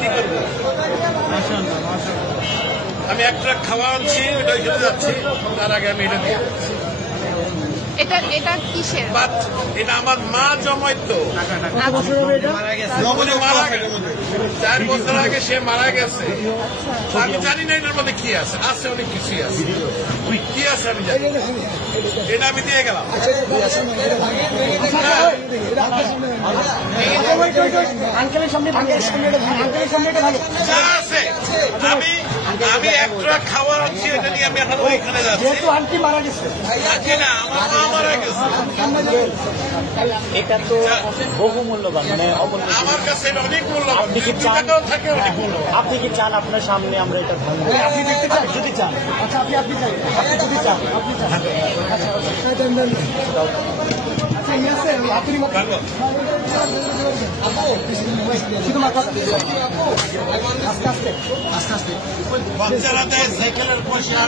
কি করবো? আমি এক ট্রাক খাওয়া আনছি, ওটা ওইখানে যাচ্ছি, তার আগে আমি এটা দিয়ে এটা কিসের? বাট এটা আমার মা জমাইতো, মারা গেছে 4 বছর আগে, সে মারা গেছে। আমি জানি না এটার মধ্যে কি আছে, আছে অনেক কিছুই আছে, কি আছে আমি জানি, এটা আমি দিয়ে গেলাম। যা আছে আমি এক ট্রাক খাওয়া আনছি, এটা নিয়ে আমি এখন ওইখানে যাচ্ছি। আন্টি মারা গেছে, না, আমার মা মারা গেছে। এটা তো বহু মূল্যবান, মানে আমার কাছে এটা অনেক মূল্যবান, 2 টাকাও থাকে অনেক মূল্যবান। আপনি কি চান আপনার সামনে আমরা এটা ভাঙবো? আপনি দেখতে চান? যদি চান, আচ্ছা আপনি চান, আপনি যদি চান, আপনি চান, বাচ্চারা দেয় সাইকেলের পয়সা,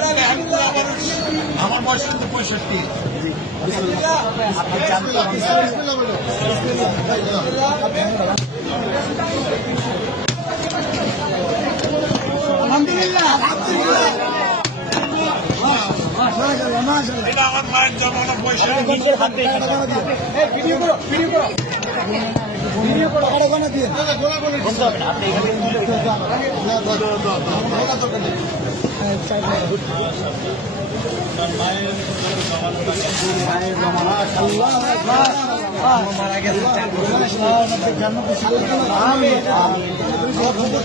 আমার বয়স কিন্তু 65। এটা আমার মায়ের জন্মানো পয়সা, নিজের হাতে বলতে হবে না, আপনি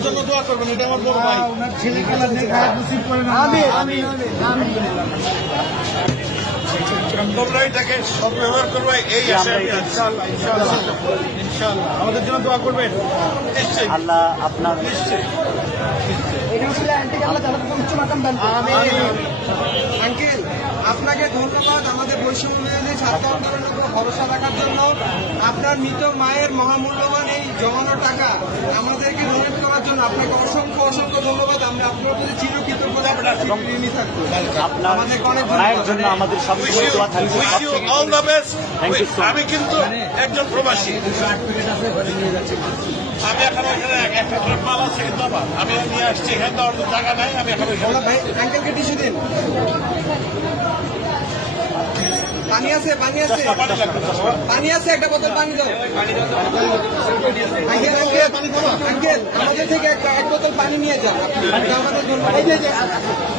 জন্য দোয়া করবেন, এটা আমার বড় ভাই। তোমরা এটাকে সদ্ব্যবহার করবে, এই আশায় আমি আছি। ইনশাআল্লাহ আমাদের জন্য দোয়া করবেন, নিশ্চয়ই আল্লাহ আপনার নিশ্চয়ই। আঙ্কেল, আপনাকে ধন্যবাদ আমাদের বৈষম্য বিরোধী ছাত্র আন্দোলনের উপর ভরসা রাখার জন্য। আপনার মৃত মায়ের মহামূল্যবান এই জমানো টাকা আমাদেরকে ডোনেট করার জন্য আপনাকে অসংখ্য অসংখ্য ধন্যবাদ। আমরা আপনার প্রতি চিরকৃতজ্ঞতা ঋণী থাকবো। আপনার আমাদেরকে অনেক মায়ের জন্য আমাদের সবসময় দোয়া থাকবে। Wish you all the best. Thank you so much. আমি কিন্তু একজন প্রবাসী, আমি এখন ওইখানে একটা ট্রাক মাল আছে, কিন্তু আমি নিয়ে আসছি, এখানে দেওয়ার জায়গা নাই, আমি এখন ওইখানে ভাই আঙ্কেলকে টিস্যু দিন। পানি আছে, পানি আছে, পানি লাগবে না। পানি আছে, একটা বোতল পানি দাও। আঙ্কেল আঙ্কেল আমাদের থেকে এক বোতল পানি নিয়ে যাও। আমাদের জন্য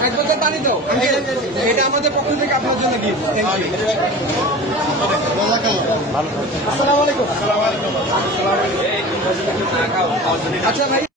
এক বোতল পানি দাও আঙ্কেল, এটা আমাদের পক্ষ থেকে আপনার জন্য গিফট। Thank you. আসসালামু আলাইকুম। আচ্ছা ভাই।